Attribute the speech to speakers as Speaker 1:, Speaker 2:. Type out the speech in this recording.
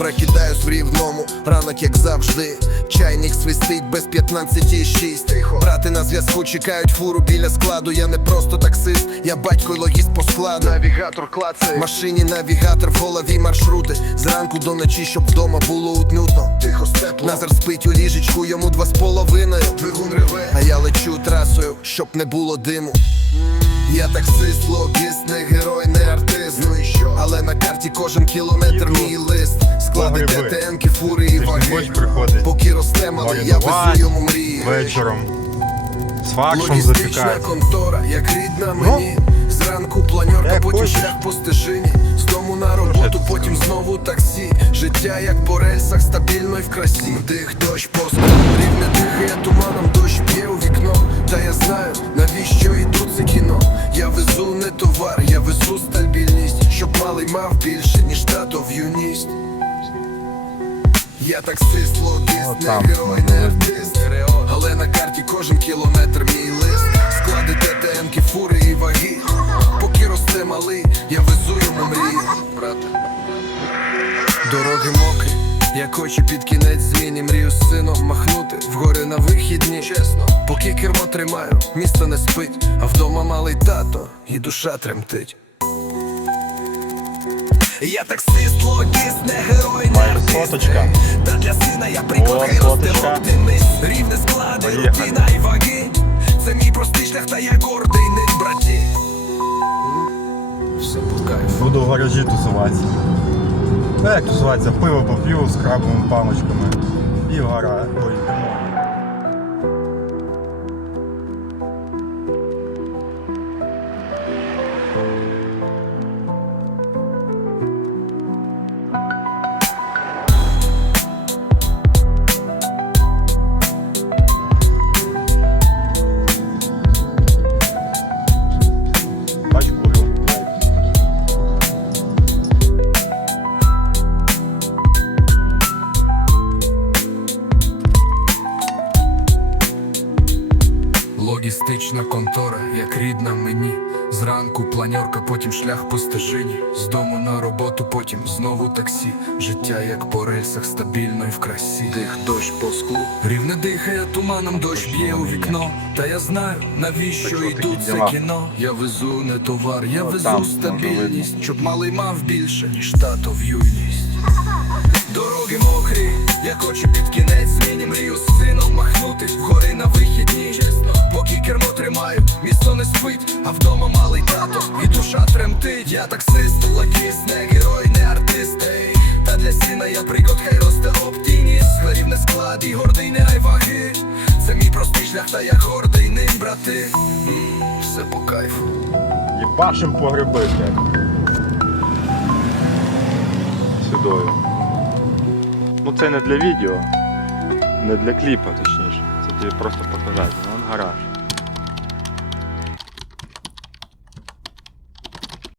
Speaker 1: прокидаюсь в рівному, ранок як завжди. Чайник свистить без 15,6 Тихо, брати на зв'язку чекають фуру біля складу. Я не просто таксист, я батько й логіст по складу. Навігатор клацає, машині навігатор в голові маршрути. Зранку до ночі, щоб вдома було утнутно. Тихо степло. Назар спить у ліжечку, йому два з половиною. Двигун реве, а я лечу трасою, щоб не було диму. Я таксист, логіст, не герой, не артист. Ну і що? Але на карті кожен кілометр мій лист. Склади. ТТНки, фури і ваги. Поки росте малий, я йому мрії.
Speaker 2: вечором. З факшом
Speaker 1: Логістична контора, як рідна мені. Зранку планерка,
Speaker 2: Ну?
Speaker 1: Потім шлях по стежині. З дому на роботу, потім знову таксі. Життя як по рельсах, стабільно і в красі. Дих, дощ, посуд, рівне дихає туманом, малий мав більше, ніж тато в юність. Я таксист, логіст, не герой, не артист. Але на карті кожен кілометр мій лист. Склади ТТНки, фури і ваги. Поки росте малий, я везу йому мрії. Дороги мокрі, як очі під кінець зміні Мрію з сином махнути вгори на вихідні. Чесно, поки кермо тримаю, місто не спить А вдома малий тато, і душа тремтить я таксист, логіст, не герой, не артист. Та для сина я приклад,
Speaker 2: соточка.
Speaker 1: оптиміст Рівне склади, рутина і ваги Це мій простий шлях, та я гордий ним, браті Все по кайфу
Speaker 2: Буду в гаражі тусуватися. Ну як тусуватися? Пиво поп'ю з крабовими паличками. І в гараж.
Speaker 1: Логістична контора, як рідна мені. Зранку планерка, потім шлях по стежині. З дому на роботу, потім знову таксі. Життя як по рельсах, стабільно і в красі. Дих, дощ по склу. Рівне дихає туманом, дощ б'є у вікно. Та я знаю, навіщо йду це кіно. Я везу не товар, я везу стабільність. Щоб малий мав більше, ніж тато в юність. Дороги мокрі, як очі під кінець спить, а вдома малий тато, і душа тремтить. Я таксист, лакіст, не герой, не артист. Ей, та для сина я приклад, хай росте оптиміст Хлеб не склад і гордий не айваги. Це мій простий шлях, та я гордий ним, брати. Все по кайфу.
Speaker 2: Єбашим по гриби, блядь. Сюдою. Ну це не для відео, не для кліпа, точніше. Це тобі просто показати. Вон гараж.